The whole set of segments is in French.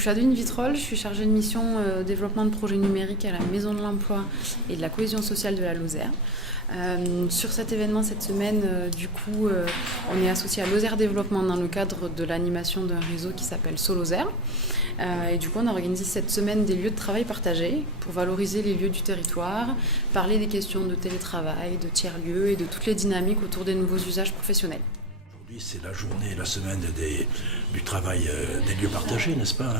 je suis Adeline Vitrolles, je suis chargée de mission développement de projets numériques à la Maison de l'Emploi et de la Cohésion sociale de la Lozère. Sur cet événement cette semaine, on est associé à Lozère Développement dans le cadre de l'animation d'un réseau qui s'appelle Solozère. Et du coup, on a organisé cette semaine des lieux de travail partagés pour valoriser les lieux du territoire, parler des questions de télétravail, de tiers-lieux et de toutes les dynamiques autour des nouveaux usages professionnels. Aujourd'hui, c'est la journée, la semaine du travail des lieux partagés, n'est-ce pas,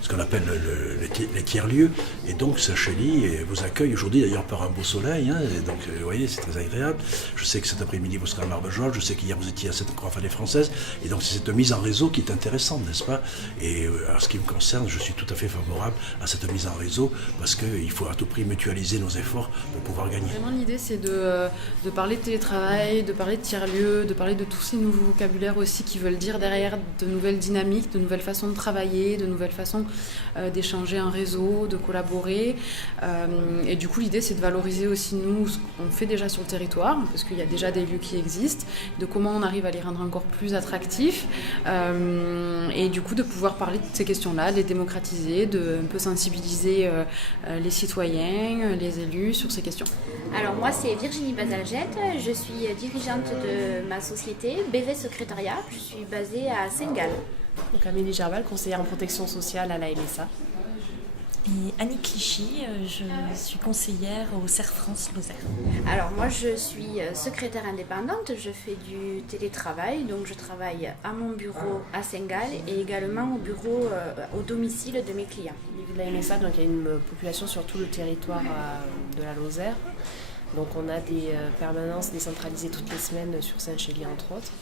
ce qu'on appelle les tiers-lieux. Et donc, Saint-Chély vous accueille aujourd'hui, d'ailleurs, par un beau soleil. Et donc, vous voyez, c'est très agréable. Je sais que cet après-midi, vous serez à Marvejols. Je sais qu'hier, vous étiez à Sainte-Croix-Vallée française. Et donc, c'est cette mise en réseau qui est intéressante, n'est-ce pas? Et en ce qui me concerne, je suis tout à fait favorable à cette mise en réseau parce qu'il faut à tout prix mutualiser nos efforts pour pouvoir gagner. Vraiment, l'idée, c'est de parler de télétravail, de parler de tiers-lieux, de parler de tous ces nouveaux vocabulaires aussi qui veulent dire derrière de nouvelles dynamiques, de nouvelles façons de travailler, de nouvelles façons d'échanger en réseau, de collaborer. Et du coup, l'idée, c'est de valoriser aussi nous ce qu'on fait déjà sur le territoire, parce qu'il y a déjà des lieux qui existent, de comment on arrive à les rendre encore plus attractifs, et du coup de pouvoir parler de ces questions-là, de les démocratiser, de un peu sensibiliser les citoyens, les élus sur ces questions. Alors moi, c'est Virginie Bazalgette, je suis dirigeante de ma société BV Secrétariat, je suis basée à Saint-Gall. Donc Amélie Gerval, conseillère en protection sociale à la MSA. Et Annie Clichy, je suis conseillère au CERF France Lozère. Alors moi je suis secrétaire indépendante, je fais du télétravail, donc je travaille à mon bureau à Saint-Gall et également au bureau au domicile de mes clients. Au niveau de la MSA, donc il y a une population sur tout le territoire de la Lozère. Donc on a des permanences décentralisées toutes les semaines sur Saint-Chély entre autres.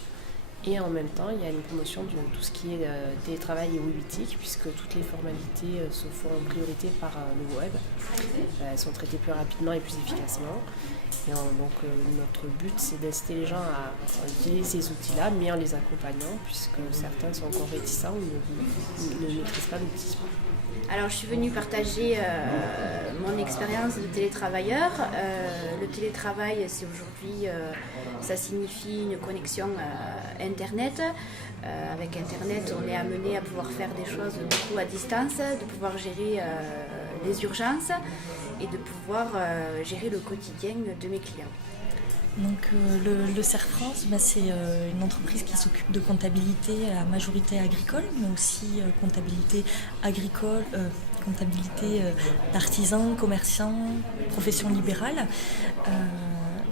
Et en même temps, il y a une promotion de tout ce qui est télétravail et WeBoutique, puisque toutes les formalités se font en priorité par le web. Elles sont traitées plus rapidement et plus efficacement. Et donc notre but, c'est d'inciter les gens à utiliser ces outils-là, mais en les accompagnant, puisque certains sont encore réticents ou ne maîtrisent pas l'outil. Alors je suis venue partager mon expérience de télétravailleur. Le télétravail, c'est aujourd'hui, ça signifie une connexion Internet. Avec Internet, on est amené à pouvoir faire des choses beaucoup à distance, de pouvoir gérer les urgences et de pouvoir gérer le quotidien de mes clients. Donc le CERF France, c'est une entreprise qui s'occupe de comptabilité à majorité agricole, mais aussi comptabilité agricole, comptabilité d'artisans, commerçants, professions libérales.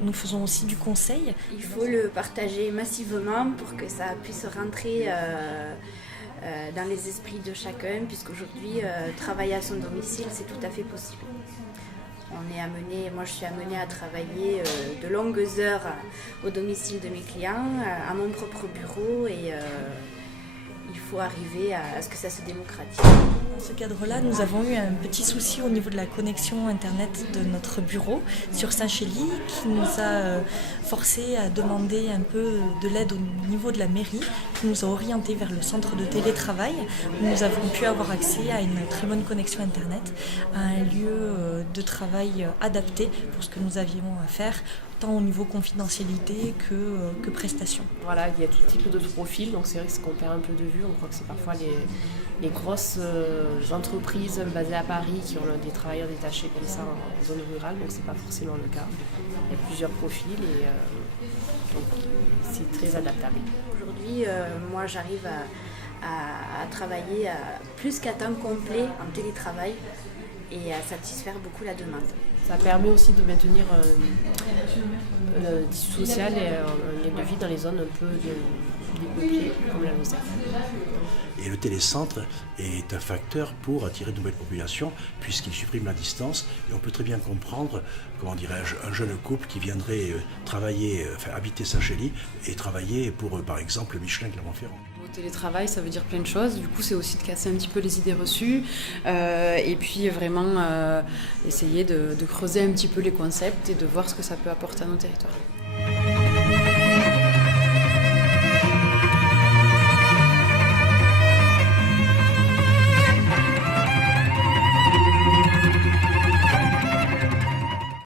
Nous faisons aussi du conseil. Il faut le partager massivement pour que ça puisse rentrer dans les esprits de chacun, puisqu'aujourd'hui, travailler à son domicile, c'est tout à fait possible. Moi je suis amenée à travailler de longues heures au domicile de mes clients, à mon propre bureau et il faut arriver à ce que ça se démocratise. Dans ce cadre-là, nous avons eu un petit souci au niveau de la connexion Internet de notre bureau sur Saint-Chély qui nous a forcé à demander un peu de l'aide au niveau de la mairie, qui nous a orientés vers le centre de télétravail où nous avons pu avoir accès à une très bonne connexion Internet, à un lieu de travail adapté pour ce que nous avions à faire, tant au niveau confidentialité que prestation. Voilà, il y a tout type de profils, donc c'est vrai que ce qu'on perd un peu de vue, on croit que c'est parfois les grosses entreprises basées à Paris qui ont des travailleurs détachés comme ça en zone rurale, donc c'est pas forcément le cas. Il y a plusieurs profils et donc c'est très adaptable. Aujourd'hui, moi j'arrive à travailler plus qu'à temps complet en télétravail et à satisfaire beaucoup la demande. Ça permet aussi de maintenir un tissu social et un lien de vie dans les zones un peu dépeuplées comme la Lozère. Et le télécentre est un facteur pour attirer de nouvelles populations puisqu'il supprime la distance et on peut très bien comprendre, un jeune couple qui viendrait habiter Saint-Chély et travailler pour, par exemple, Michelin Clermont-Ferrand. Le télétravail, ça veut dire plein de choses. Du coup, c'est aussi de casser un petit peu les idées reçues et puis vraiment essayer de creuser un petit peu les concepts et de voir ce que ça peut apporter à nos territoires.